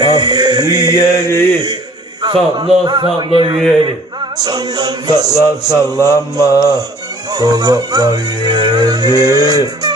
Ah yeri Salla salla yeri Salla sallama Dolaplar yeri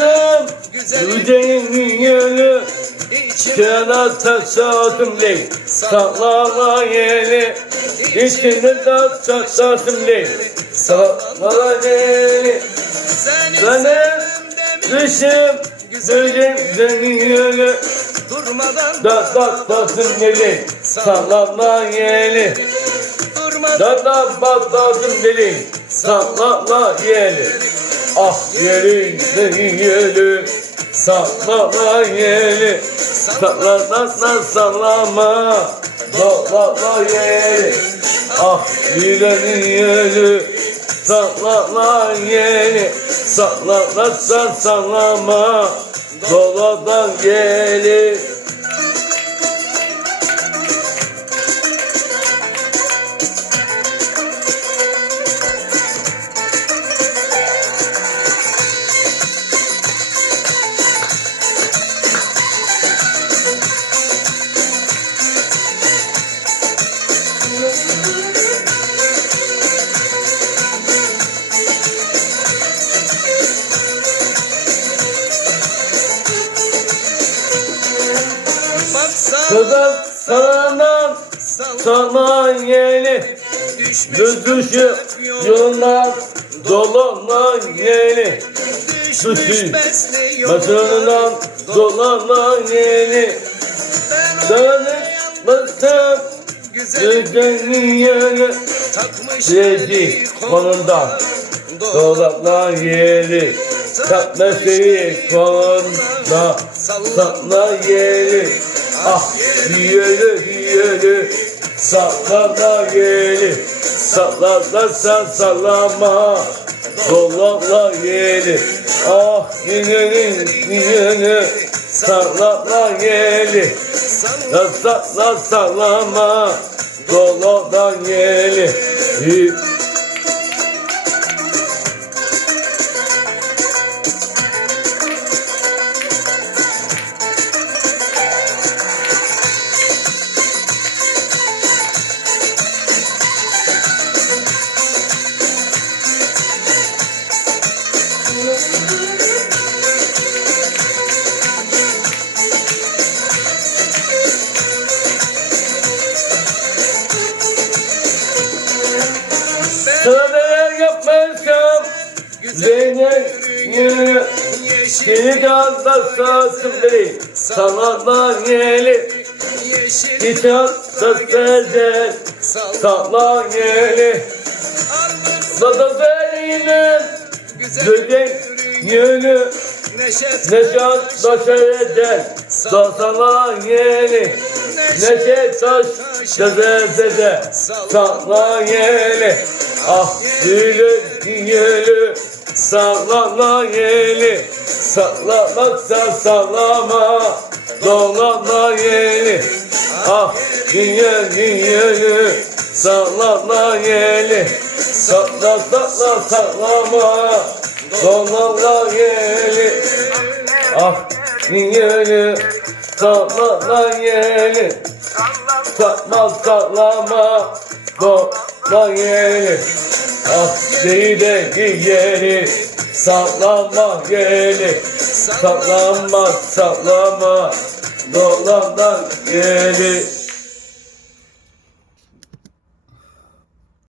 Satılmıştım Yüceğin yönü Kena taşadım ley Saklama yeri İçinde de taşadım ley Saklama yeri Sana düşüm Yüceğin yönü Durmadan Da da tasım yeri Saklama yeri durmadan Da da batladım deli Saklama yeri Ah yerin senin yeri Saklama yeri Saklama sallama Dolama yeri Ah yüreğin yeri Saklama yeri Saklama sallama Doladan yeri Kızım sağından sana yeni Düzüşü yoluna dolanan yeni Düşü başından dolanan yeni Dönüp Güzel Güzelin yeni Seyirci kolundan Dolanan yeri Tatlı şeyi kolunda Tatlı yeri Ah yürü yürü Sallama yeri Sallarsan sallama Dolapla yeri Ah yürü yürü Sallama yeri Salla sallama Dolaptan yeri Sana Zeynep yürü Seni canla sağsın beni Sana da yeli İçan sezer. Sana yeli senin Güzel yürü Neşet Neşat da sezer Sana yeli Neşe taş Sezerde Sana yeli Ah yürü yürü Sallama yeli Sallamazsa sallama Dolama yeli Ah yürü yürü Sallama yeli Salla salla sallama Dolama yeli Ah yürü Sallama yeli Satma sallama Dola yeri Değil de yeri Sallama yeri. Sallama sallama Dolandan yeri